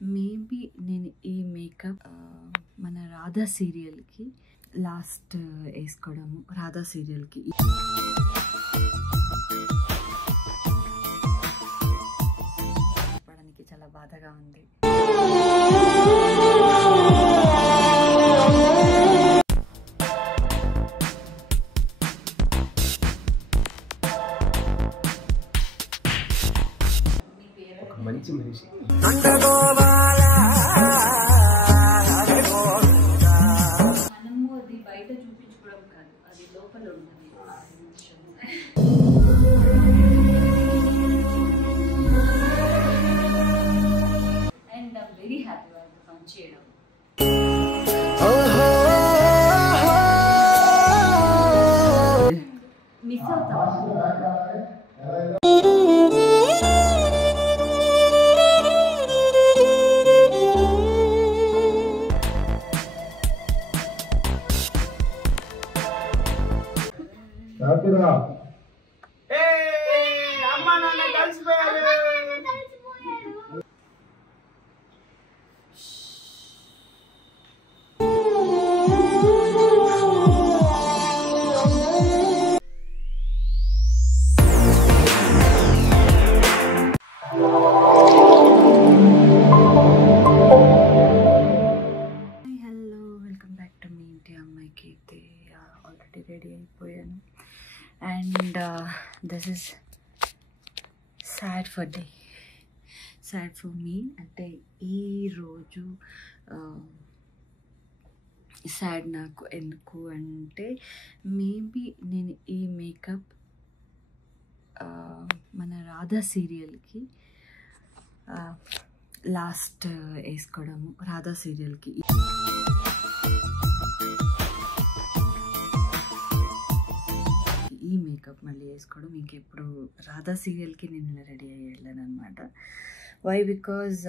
Maybe నేను ఈ makeup మన రాధా సీరియల్కి లాస్ట్ వేసుకోవడము. రాధా సీరియల్కి చెప్పడానికి చాలా బాధగా ఉంది. మంచి మనిషి మనము అది బయట చూపించుకోవడం కాదు, అది లోపల ఉంటుంది. అండ్ ఐమ్ వెరీ హ్యాపీ వాళ్ళతో పని చేయడం. మిస్ అవుతావా? అమ్మా నాన్న కలిసిపోయారు. Hello, welcome back to me ఇంటి అమ్మాయికి. అయితే ఆల్రెడీ రెడీ అయిపోయాను. And this is sad for me. అంటే ఈరోజు సాడ్ నాకు ఎందుకు అంటే, మేబీ నేను ఈ మేకప్ మన రాధా సీరియల్కి లాస్ట్ వేసుకోవడము. రాధా సీరియల్కి ఈ మేకప్ మళ్ళీ వేసుకోవడం. ఇంకెప్పుడు రాధా సీరియల్కి నేను రెడీ అయ్యి వెళ్ళాను అనమాట. Why? Because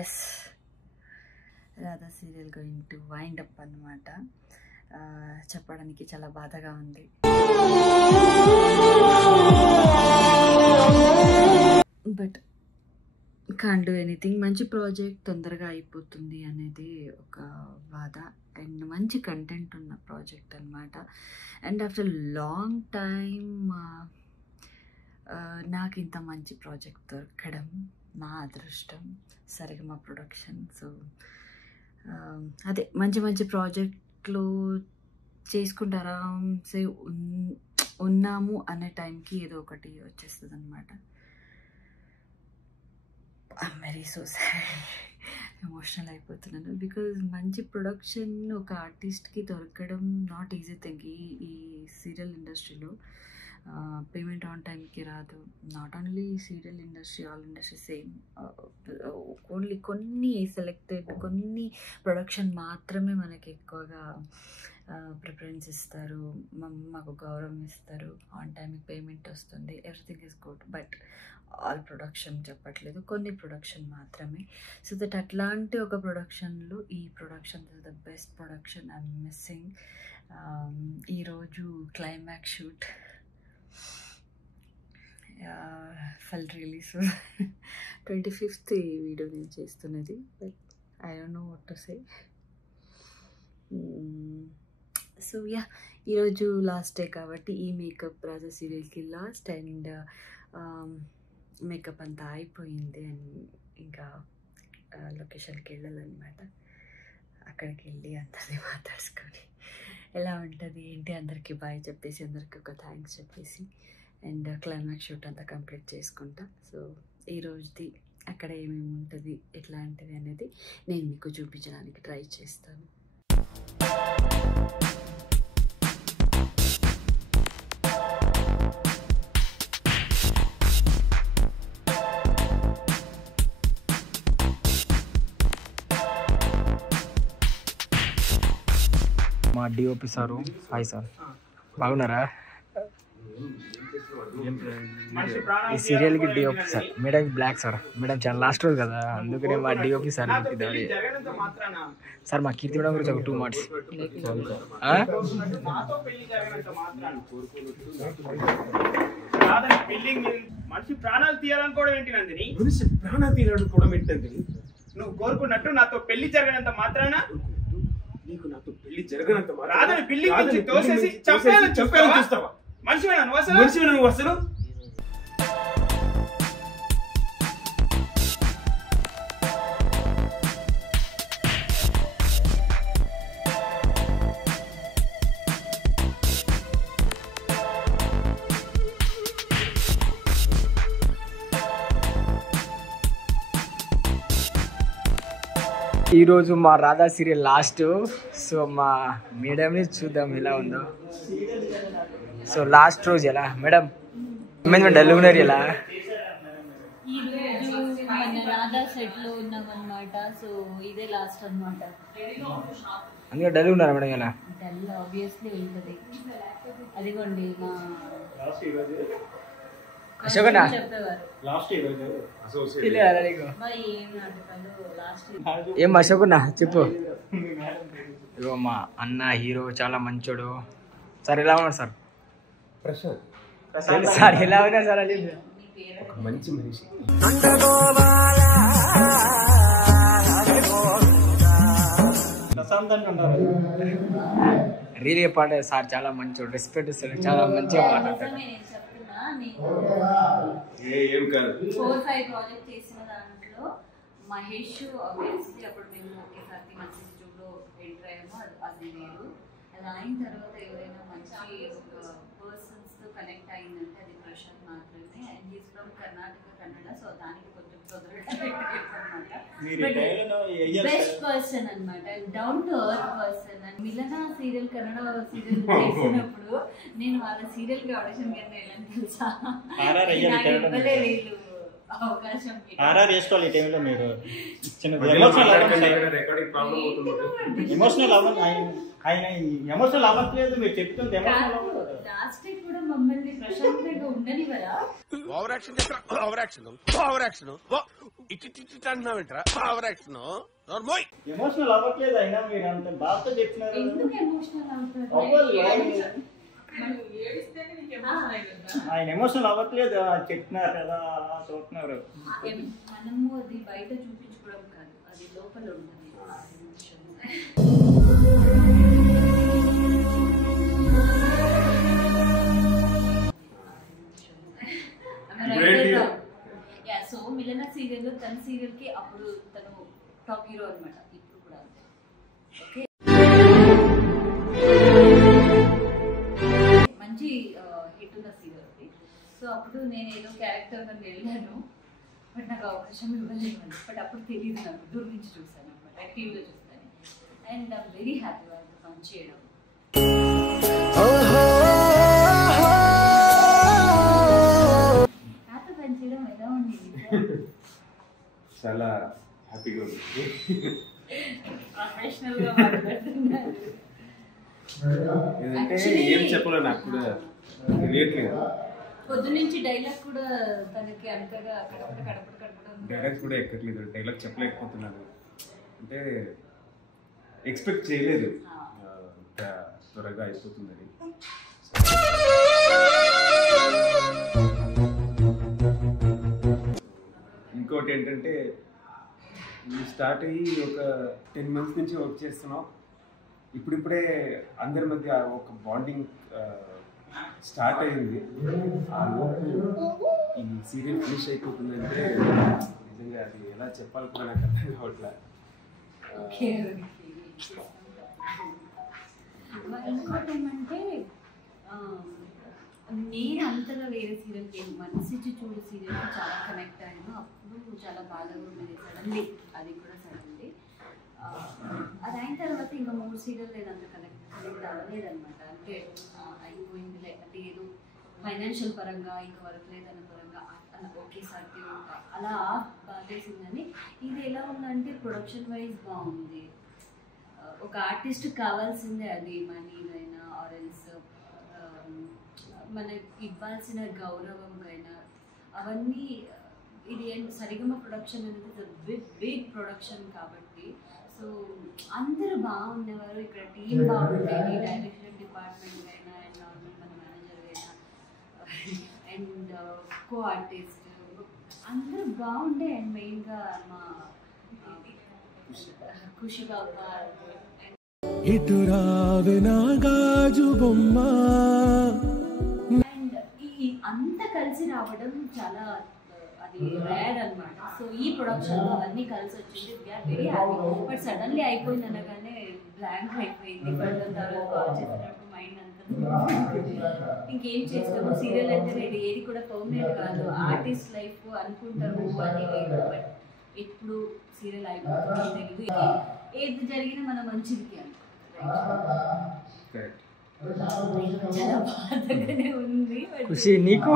yes, Radha serial going to wind up అనమాట. చెప్పడానికి చాలా బాధగా ఉంది. But can't do anything. మంచి ప్రాజెక్ట్ తొందరగా అయిపోతుంది అనేది ఒక బాధ. అండ్ మంచి కంటెంట్ ఉన్న ప్రాజెక్ట్ అనమాట. అండ్ ఆఫ్టర్ లాంగ్ టైమ్ నాకు ఇంత మంచి ప్రాజెక్ట్ దొరకడం నా అదృష్టం. సరిగమ ప్రొడక్షన్. సో అదే మంచి మంచి ప్రాజెక్ట్లు చేసుకుంటూ ఆరామ్సే ఉన్నాము అనే టైంకి ఏదో ఒకటి వచ్చేస్తుంది అనమాట. I'm very so sad, emotional అయిపోతున్నాను. బికాజ్ మంచి ప్రొడక్షన్ ఒక ఆర్టిస్ట్కి దొరకడం నాట్ ఈజీ థింగ్. ఈ సీరియల్ ఇండస్ట్రీలో పేమెంట్ ఆన్ టైంకి రాదు. Not only serial industry, all industry same. Only కొన్ని సెలెక్టెడ్ కొన్ని ప్రొడక్షన్ మాత్రమే మనకి ఎక్కువగా ప్రిఫరెన్స్ ఇస్తారు, మాకు గౌరవం ఇస్తారు, ఆన్ టైంకి పేమెంట్ వస్తుంది, everything is good. But all production చెప్పట్లేదు, కొన్ని ప్రొడక్షన్ మాత్రమే. సో దట్ అట్లాంటి ఒక ప్రొడక్షన్లో ఈ production is the best production. I'm missing. ఈరోజు climax shoot fell really so. 25th video నేను చేస్తున్నది. But I don't know what to say. So ya, ఈరోజు లాస్ట్ డే కాబట్టి ఈ మేకప్ రాజా సీరియల్కి లాస్ట్. అండ్ మేకప్ అంతా అయిపోయింది. అండ్ ఇంకా లొకేషన్కి వెళ్ళాలన్నమాట. అక్కడికి వెళ్ళి అందరినీ మాట్లాడుకొని ఎలా ఉంటుంది ఏంటి అందరికీ బాయ్ చెప్పేసి, అందరికీ ఒక థ్యాంక్స్ చెప్పేసి, అండ్ క్లైమాక్స్ షూట్ అంతా కంప్లీట్ చేసుకుంటా. సో ఈరోజుది అక్కడ ఏమేమి ఉంటుంది ఎట్లాంటిది అనేది నేను మీకు చూపించడానికి ట్రై చేస్తాను. మా డిఓపి సారు, హాయ్ సార్, బాగున్నారా? ఈ సీరియల్కి డిఓపి సార్, మేడం బ్లాక్ సార్, మేడం చాలా లాస్ట్ రోజు కదా, అందుకనే మా డిఓపి సార్ సార్ మా కీర్తి మేడం గురించి ఒక 2 marks. మనిషి ప్రాణాలు తీయాలనుకోవడం ఏంటి నందిని? మనిషి ప్రాణాలు తీయాలనుకోవడం ఏంటి నందిని? నువ్వు కోరుకున్నట్టు నాతో పెళ్లి జరగనంత మాత్రాన నీకు నాతో పెళ్లి జరగనంత రాదని బిల్డింగ్ నుంచి తోసేసి చంపేయాలని చూస్తావా? మనిషివేనా నువ్వు అసలు? ఈరోజు మా రాధా సీరియల్ లాస్ట్. సో మా మేడంని చూద్దాం ఎలా ఉందో. సో లాస్ట్ రోజు ఎలా మేడం డల్లుగున్నారు ఎలా? ఈరోజు మన రాధా సెట్లో ఉన్నామన్నమాట. సో ఇదే లాస్ట్ అన్నమాట. అందుకే డల్ ఉన్నారా మేడం ఎలా? డల్ ఆబ్వియస్లీ ఉంటుంది. అదిగోండి మా అశోకనా చెప్పేవారు ఏం అశోకన్నా చెప్పు. ఇగో మా అన్న హీరో చాలా మంచోడు సార్. ఎలా ఉన్నారు సార్? సార్ ఎలా ఉన్నారు సార్? అది ఒక మంచి మనిషి. రియల్ పాట సార్ చాలా మంచోడు, రెస్పెక్ట్ ఇస్తాడు, చాలా మంచిగా మాట్లాడతాడు. 4-5 ప్రాజెక్ట్ చేసిన దాంట్లో మహేష్ ఆబ్వియస్లీ అప్పుడు మేము ఒకేసారి మంచి లో ఎంటర్ అయ్యాము. అది వేరు. అది అయిన తర్వాత ఎవరైనా మంచి పర్సన్స్ తో కనెక్ట్ అయిందంటే అది ప్రశాంత్ మాత్రమే. And he's from Karnataka, Kannada. So దానికి కొంచెం తొందరగా బెస్ట్ పర్సన్ అనమాట. Down to earth person. And Milana serial, Kannada serial చేసినప్పుడు నేను వాళ్ళ సీరియల్ కి ఆడిషన్ కింద వెళ్ళాను తెలుసా. వీళ్ళు అవకాశం వేసుకోవాలి. ఈ టైంలో మీరు ఎమోషనల్ ఆయన ఎమోషనల్ అవ్వట్లేదు. మీరు చెప్తుంది లాస్ట్ కూడా మమ్మల్ని ప్రశాంతంగా ఉండనివరా? ఎమోషనల్ అవ్వట్లేదు. అయినా మీరు అంత బాధతో చెప్తున్నారు. ఎందుకు ఎమోషనల్ ఆయన ఎమోషనల్ అవ్వట్లేదు చెప్తున్నారు కదా, అలా చూస్తున్నారు. మనము అది బయట చూపించుకోవడం కాదు, అది లోపల ఉంటుంది. సో మిలన సీరియల్ తన సీరియల్ కి అప్పుడు తను టాప్ హీరో అనమాట. ఇప్పుడు కూడా ఓకే మంచి హిట్ ఉన్న సీరియల్ అది. సో అప్పుడు నేను ఏదో క్యారెక్టర్ వెళ్ళాను, బట్ నాకు అవకాశం ఇవ్వలేదు. బట్ అప్పుడు తెలియదు, నాకు దూరం నుంచి చూసాను అనమాట, టీవీలో చూస్తాను. అండ్ ఐఎమ్ వెరీ హ్యాపీ వాళ్ళతో పని చేయడం. నాతో పని చేయడం ఎలా ఉంది? చాలా హ్యాపీగా ఉంది. ప్రొఫెషనల్ గా మాట్లాడుతున్నారు. ఏం చెప్పాలో నాకు కూడా తెలియట్లేదు. పొద్దునుంచి డైలాగ్ కూడా తనకి అంతగా డైలాగ్ కూడా ఎక్కట్లేదు. డైలాగ్ చెప్పలేకపోతున్నాను. అంటే ఎక్స్పెక్ట్ చేయలేదు ఇంత త్వరగా అయిపోతుందని. ఇంకోటి ఏంటంటే స్టార్ట్ అయ్యి ఒక 10 months నుంచి వర్క్ చేస్తున్నాం. ఇప్పుడిప్పుడే అందరి మధ్య ఒక బాండింగ్ స్టార్ట్ అయింది. ఈ సీరియల్ ఫినిష్ అయిపోతుందంటే నిజంగా అది ఎలా చెప్పాలి కూడా నాకు అర్థం కావట్లే. ఇంకోటి ఏమంటే నేను అంతగా వేరే సీరియల్కి మనసిచ్చి చూడు సీరియల్కి చాలా కనెక్ట్ అయ్యాను. అప్పుడు చాలా బాధగా ఉండేది. సడన్లీ అది కూడా సడన్లీ అది అయిన తర్వాత ఇంకా 3 సీరియల్ నేను అంత కనెక్ట్ అవ్వలేదన్నమాట. అంటే అయిపోయిందిలే, అంటే ఏదో ఫైనాన్షియల్ పరంగా ఇంకా వర్క్ లేదన్న పరంగా ఒకేసారి అలా బాధేసిందని. ఇది ఎలా ఉందంటే ప్రొడక్షన్ వైజ్ బాగుంది. ఒక ఆర్టిస్ట్ కావాల్సిందే అది, మనీనైనా ఆరెల్స్ మనకి ఇవ్వాల్సిన గౌరవంకైనా అవన్నీ ఇది సరిగమ ప్రొడక్షన్ అనేది బిగ్ ప్రొడక్షన్ కాబట్టి సో అందరూ బాగున్నవారు ఇక్కడ టీం బాగుండేది డైరెక్షన్ డిపార్ట్మెంట్ అయినా అండ్ నార్మల్ మన మేనేజర్ అయినా అండ్ కో ఆర్టిస్ట్ అందరూ బాగుండే అండ్ మెయిన్గా మా ఖుషి బాబా అండ్ ఈ అంతా కలిసి రావడం చాలా అది రేర్ అనమాట. సో ఈ ప్రొడక్షన్లో అవన్నీ కలిసి వచ్చింది. We are very happy. But suddenly అయిపోయింది అనగానే బ్లాంక్ అయిపోయింది. తర్వాత కాల్ చేసినప్పుడు మైండ్ అంతా ఇంకేం చేస్తాము. సీరియల్ అంటే ఇది ఏది కూడా పర్మనెంట్ కాదు. ఆర్టిస్ట్ లైఫ్ అనుకుంటాము అని లేదు. బట్ ఎప్పుడు సీరియల్ అయిపోతుందో తెలియదు. ఏది జరిగినా మన మంచిదికి అనుకుంటాం. చాలా బాధగానే ఉంది. ఖుషి నీకు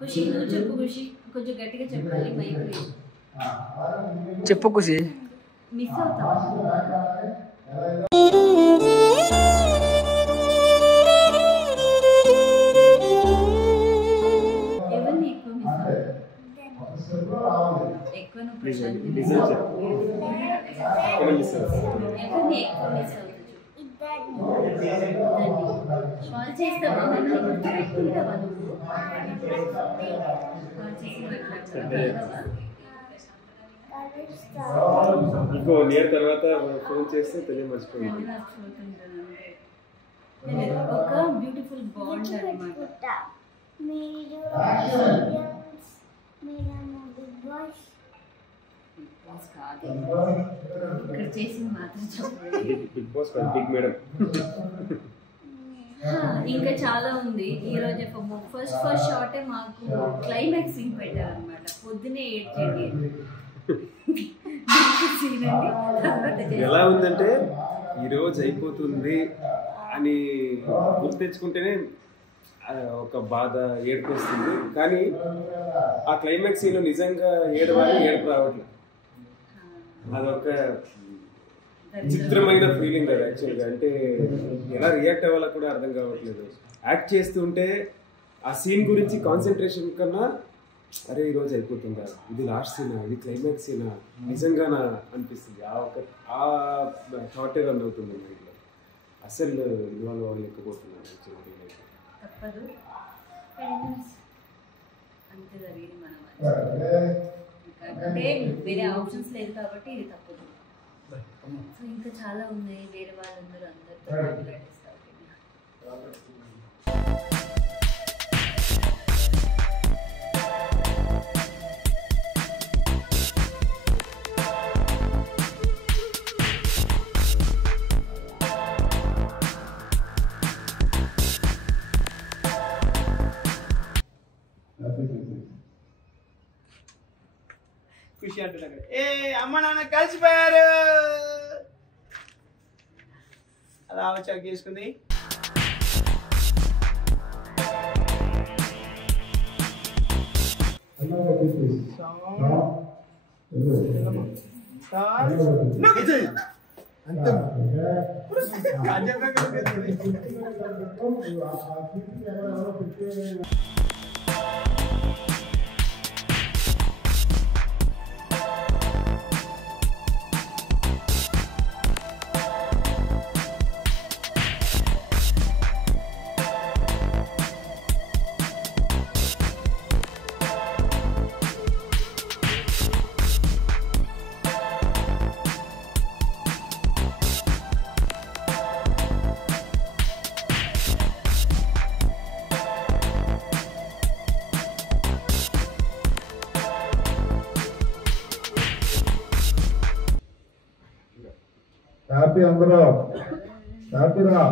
ఖుషి నువ్వు చెప్పు. ఖుషి కొంచెం గట్టిగా చెప్పాలి. మైక్ చెప్పు ఖుషి. మిస్ అవుతావు. ఎవరిని ఎక్కువ మిస్ అవుతావు? ఎక్కువ నువ్వు ప్రశాంత్ ఎవరిని ఎక్కువ మిస్ అవుతావు? కాల్ చేస్తావా? మమ్మల్ని గుర్తుపెట్టుకుంటావా నువ్వు? కాల్ చేసి మాట్లాడతావా? ఇంకో నియర్ తర్వాత ఫోన్ చేస్తే తెలియ మర్చిపోయింది. ఒక బ్యూటిఫుల్ బాండ్ అన్నమాట. కాదు ఇక్కడ చేసింది మాత్రం చెప్పండి. బిగ్ బాస్ కాదు, బిగ్ మేడం. ఇంకా చాలా ఉంది. ఈ రోజు ఫస్ట్ షాటే మాకు క్లైమాక్స్ సీన్ పెట్టారు అనమాట. పొద్దునే ఏడ్చేది సీన్ అండి. ఎలా ఉందంటే ఈరోజు అయిపోతుంది అని గుర్తెచ్చుకుంటేనే ఒక బాధ ఏడుపొస్తుంది. కానీ ఆ క్లైమాక్స్ సీన్లో నిజంగా ఏడవాలి, ఏడుపు రావట్లేదు. అదొక చిత్రమైన ఫీలింగ్ అది యాక్చువల్గా. అంటే ఎలా రియాక్ట్ అవ్వాలో కూడా అర్థం కావట్లేదు. యాక్ట్ చేస్తుంటే ఆ సీన్ గురించి కాన్సన్ట్రేషన్ కన్నా అరే ఈరోజు అయిపోతుందా, ఇది లాస్ట్ సీనా, ఇది క్లైమాక్స్ సీనా, నిజంగానా అనిపిస్తుంది. ఆ థాటే రన్ అవుతుంది మైండ్లో. అసలు ఇన్వాల్వ్ అవ్వలేకపోతున్నాను యాక్చువల్గా. తప్పదు, అంతే జరిగింది. మనం అంటే వేరే ఆప్షన్స్ లేదు కాబట్టి ఇది తప్పదు. సో ఇంకా చాలా ఉన్నాయి. వేరే వాళ్ళందరూ అందరితో మాట్లాడేస్తారు. ఖుషి అంటున్నాడు, ఏ అమ్మ నాన్న కలిసిపోయారు. అలా వచ్చాక చేసుకుంది. హ్యాపీ అందరూ హ్యాపీరా.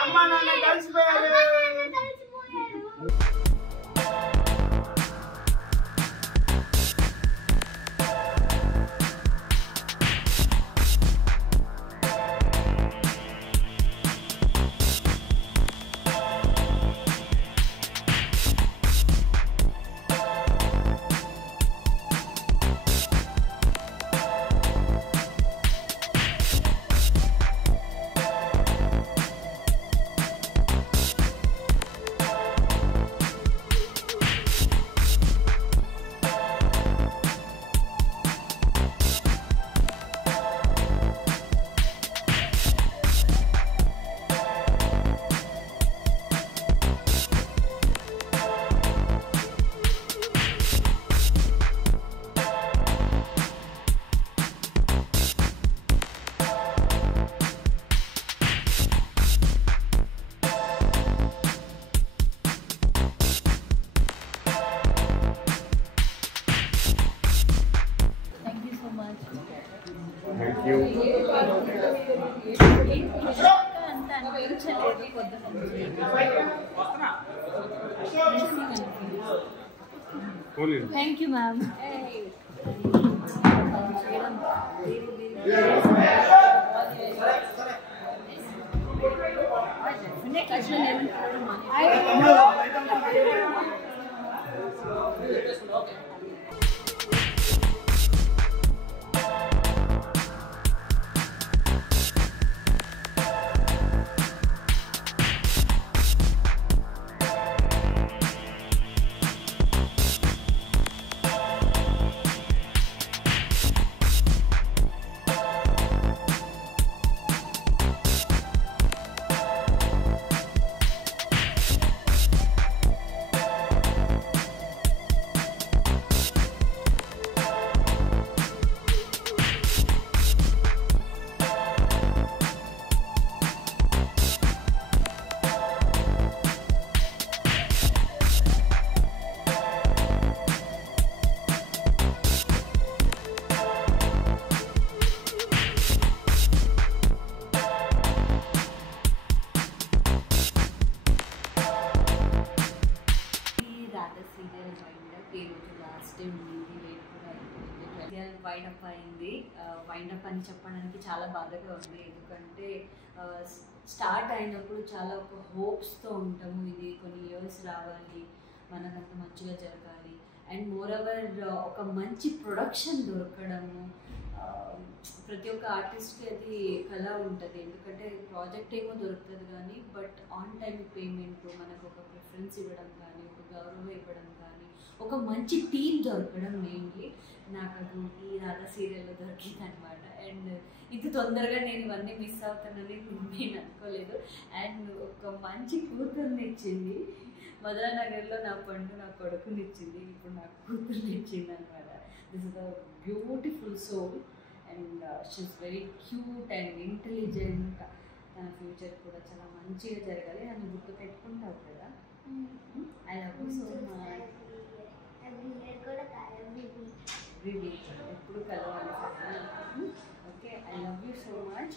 అమ్మ నాన్న కలిసిపోయారు. Thank you, ma'am. వైండప్ అయింది. వైండప్ అని చెప్పడానికి చాలా బాధగా ఉంది, ఎందుకంటే స్టార్ట్ అయినప్పుడు చాలా ఒక హోప్స్తో ఉంటాము, ఇది కొన్ని ఇయర్స్ రావాలి, మనకంత మంచిగా జరగాలి, అండ్ మోర్ ఓవర్ ఒక మంచి ప్రొడక్షన్ దొరకడము. ప్రతి ఒక్క ఆర్టిస్ట్కి అది కళ ఉంటుంది, ఎందుకంటే ప్రాజెక్ట్ ఏమో దొరుకుతుంది కానీ బట్ ఆన్ టైం పేమెంట్, మనకు ఒక ప్రిఫరెన్స్ ఇవ్వడం కానీ, ఒక గౌరవం ఇవ్వడం కానీ, ఒక మంచి టీం దొరకడం మెయిన్లీ నాకు అది ఈ రాధా సీరియల్లో దొరికింది అనమాట. అండ్ ఇది తొందరగా నేను ఇవన్నీ మిస్ అవుతానని నేను అనుకోలేదు. అండ్ ఒక మంచి కూతుర్ని ఇచ్చింది, మధురానగర్లో నా పండు నా కొడుకుని ఇచ్చింది, ఇప్పుడు నాకు కూతుర్ని ఇచ్చింది అనమాట. This is the beautiful soul and she is very cute and intelligent. తన ఫ్యూచర్ కూడా చాలా మంచిగా జరగాలి. నన్ను గుర్తు పెట్టుకుంటావు కదా. I love you so much. Every week ఎప్పుడు కలవాలి. Okay, I love you so much.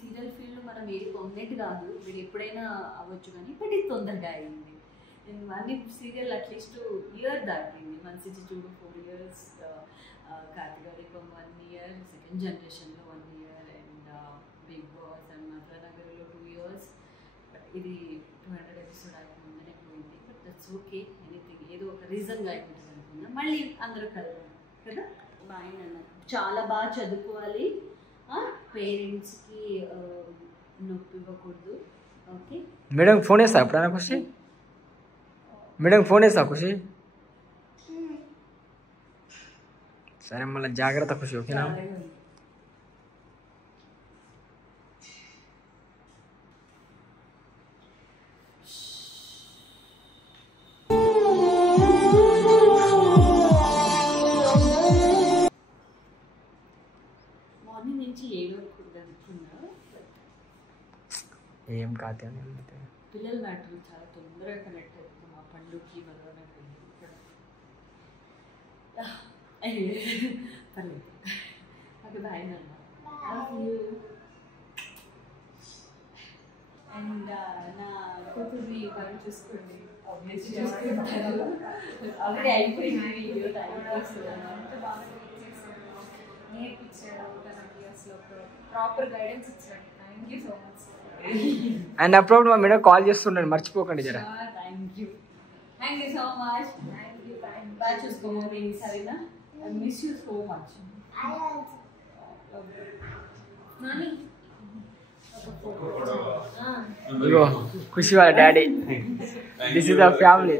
Serial field మనం ఏది పర్మనెంట్ కాదు, మీరు ఎప్పుడైనా అవ్వచ్చు కానీ బట్ ఇది తొందరగా అయింది. అన్ని సీరియల్ అట్లీస్ట్ ఇయర్ దాటింది. మనసిచ్చి చూడు 4 years, కార్తికదీపం 1 year, సెకండ్ జనరేషన్లో 1 year, and Bigg Boss and మధురానగర్లో 2 years. బట్ ఇది 200 episode అయిపోయిందని పోయింది. బట్ దట్స్ ఓకే, ఎనీథింగ్ ఏదో ఒక రీజన్గా అయిపోతుంది అనుకున్నా. మళ్ళీ అందరూ కలవాలి కదా. బాయ్ నాన్న, చాలా బాగా చదువుకోవాలి, పేరెంట్స్కి నొప్పి ఇవ్వకూడదు. ఓకే మేడం ఫోన్ వేస్తా ఎప్పుడైనా ఖుషి? మేడం ఫోన్ వేస్తా ఖుషి? సరే మళ్ళీ జాగ్రత్త ఖుషి, ఓకేనా? మార్నింగ్ నుంచి ఏడవకూడదు అనుకున్నా, ఏం కాదు అని పిల్లల మ్యాటర్ చాలా తొందరగా కనెక్ట్ అవుతుంది. మా పండుగకి మధురానగర్ పర్లేదు. ఓకే బాయ్ నాన్న. అండ్ నా కూతుర్ని బాగా చూసుకోండి, ఆబ్వియస్లీ చూసుకుంటారు. ఆల్రెడీ అయిపోయింది వీడియో, టైం నేర్పించాడు తనకి, అసలు ప్రాపర్ గైడెన్స్ ఇచ్చాడు. Thank you so much. And అప్పుడు మా మేడం కాల్ చేస్తుండండి, మర్చిపోకండి జరా. Thank you so much. బాగా చూసుకోమో నేను, సరేనా? I miss you so much. ఇగో ఖుషి వాళ్ళ daddy, this is the family.